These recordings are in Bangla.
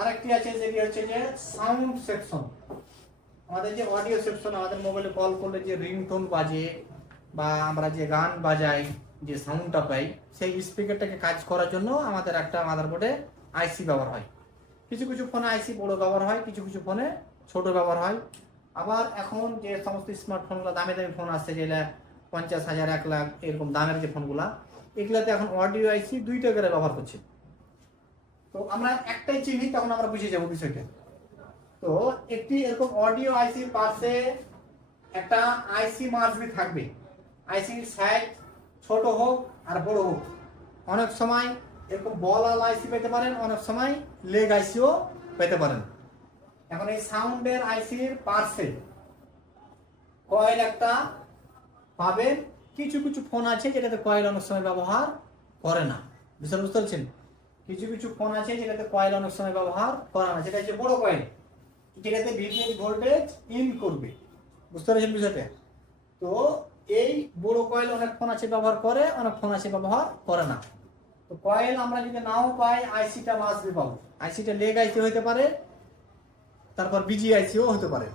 আরেকটি আছে যেটি হচ্ছে যে সাউন্ড সেকশন। আমাদের যে অডিও সেকশন, আমাদের মোবাইলে কল করলে যে রিংটোন বাজে বা আমরা যে গান বাজাই, যে সাউন্ডটা পাই, সেই স্পিকারটাকে কাজ করার জন্য আমাদের একটা মাদারবোর্ডে আইসি ব্যবহার হয়। কিছু কিছু ফোনে আইসি বড় ব্যবহার হয়, কিছু কিছু ফোনে ছোট ব্যবহার হয়। আবার এখন যে সমস্ত স্মার্টফোনগুলো দামি দামি ফোন আসছে, যেগুলা 50,000 1 লাখ এরকম দামের যে ফোনগুলা, এগুলাতে এখন অডিও আইসি দুইটা করে ব্যবহার করছে। তো আমরা একটাই চিনি, তখন আমরা বুঝে যাবো বিষয়টা। তো একটি এরকম অডিও আইসির পাশে একটা আইসি মার্জবি থাকবে। আইসির সাইজ ছোট হোক আর বড় হোক, অনেক সময় এরকম বল আল আইসি পেতে পারেন, অনেক সময় লেগ আইসিও পেতে পারেন। এখন এই সাউন্ডের আইসির পাশে কয়েল একটা পাবেন। কিছু কিছু ফোন আছে যেটাতে কয়েল অনেক সময় ব্যবহার করে না, বুঝতে পারছেন? কিছু কিছু ফোন আছে যেটাতে কয়েল অনেক সময় ব্যবহার করে না, যেটা হচ্ছে বড় কয়েল, যেটাতে ভিপিএস ভোল্টেজ ইন করবে, বুঝতে পারছেন বিষয়টা? তো এই বড় কয়েল অনেক ফোন আছে ব্যবহার করে, অনেক ফোন আছে ব্যবহার করে না। তো কয়েল আমরা যদি নাও পাই, আইসিটা মাসবি পাবো। আইসিটা লেগ আইসি হতে পারে, তারপর বিজি আইসিও হতে পারে।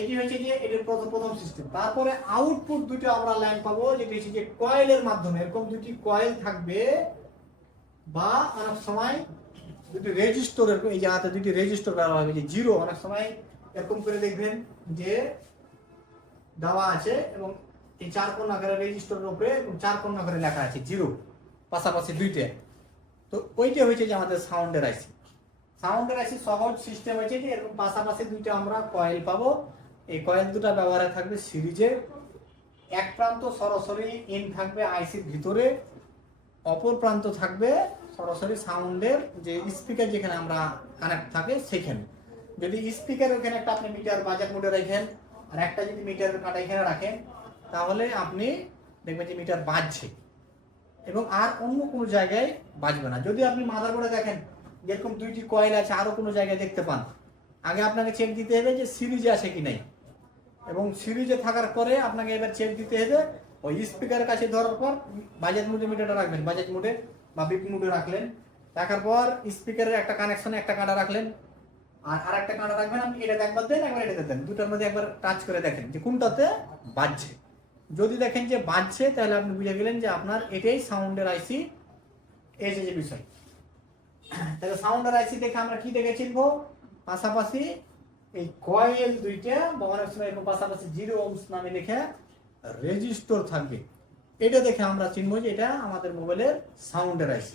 এটি হচ্ছে যে এটার প্রথম সিস্টেম। তারপরে আউটপুট দুটো আমরা লাইন পাবো, যেটি হচ্ছে যে কয়েলের মাধ্যমে এরকম দুটি কয়েল থাকবে, বা অনেক সময় দুটি রেজিস্টর, এরকম এই যে হাতে দুটি রেজিস্টর ব্যবহার হবে, যে জিরো অনেক সময় এরকম করে দেখবেন যে দেওয়া আছে, এবং এই 4 কোণ আকারে রেজিস্টরের উপরে 4 কোণ আকারে লেখা আছে জিরো, পাশাপাশি দুইটা। তো ওইটা হচ্ছে যে আমাদের সাউন্ডের আইসি। সাউন্ডের আইসি সহজ সিস্টেম হচ্ছে যে এরকম পাশাপাশি দুইটা আমরা কয়েল পাবো। এই কয়েল দুটো ব্যবহারে থাকবে সিরিজে। এক প্রান্ত সরাসরি ইন থাকবে আইসির ভিতরে, অপর প্রান্ত থাকবে সরাসরি সাউন্ডের যে স্পিকার যেখানে আমরা কানেক্ট থাকে সেখানে। যদি স্পিকার ওখানে একটা আপনি মিটার বাজার মোডে রাখেন, আর একটা যদি মিটারের কাঁটা এখানে রাখেন, তাহলে আপনি দেখবেন যে মিটার বাজছে, এবং আর অন্য কোনো জায়গায় বাজবে না। যদি আপনি মাদারবোর্ডে দেখেন যেরকম দুইটি কয়েল আছে, আরো কোনো জায়গায় দেখতে পান, আগে আপনাকে চেক দিতে হবে যে সিরিজে আছে কি নাই, এবং সিরিজে থাকার পরে আপনাকে এবার চেক দিতে হবে ওই স্পিকারের কাছে ধরার পর বাজাজ মোডে মিটারটা রাখবেন, বাজাজ মোডে বা বিপি মোডে রাখলেন। রাখার পর স্পিকারের একটা কানেকশনে একটা কাঁটা রাখলেন, আর একটা কাঁটা রাখবেন। আপনি এটাতে একবার দেন, একবার এটাতে দেন, দুটার মধ্যে একবার টাচ করে দেখেন যে কোনটাতে বাজছে। যদি দেখেন যে বাজছে, তাহলে আপনি বুঝে গেলেন যে আপনার এটাই সাউন্ডের আইসি। এই যে বিষয়, তাহলে সাউন্ডের আইসি দেখে আমরা কি দেখে চিনবো? পাশাপাশি এই কয়েল দুইটা বা অনেক সময় এরকম পাশাপাশি 0 ohms নামে লেখা রেজিস্টর থাকবে। এটা দেখে আমরা চিনবো যে এটা আমাদের মোবাইলের সাউন্ডের আইসি।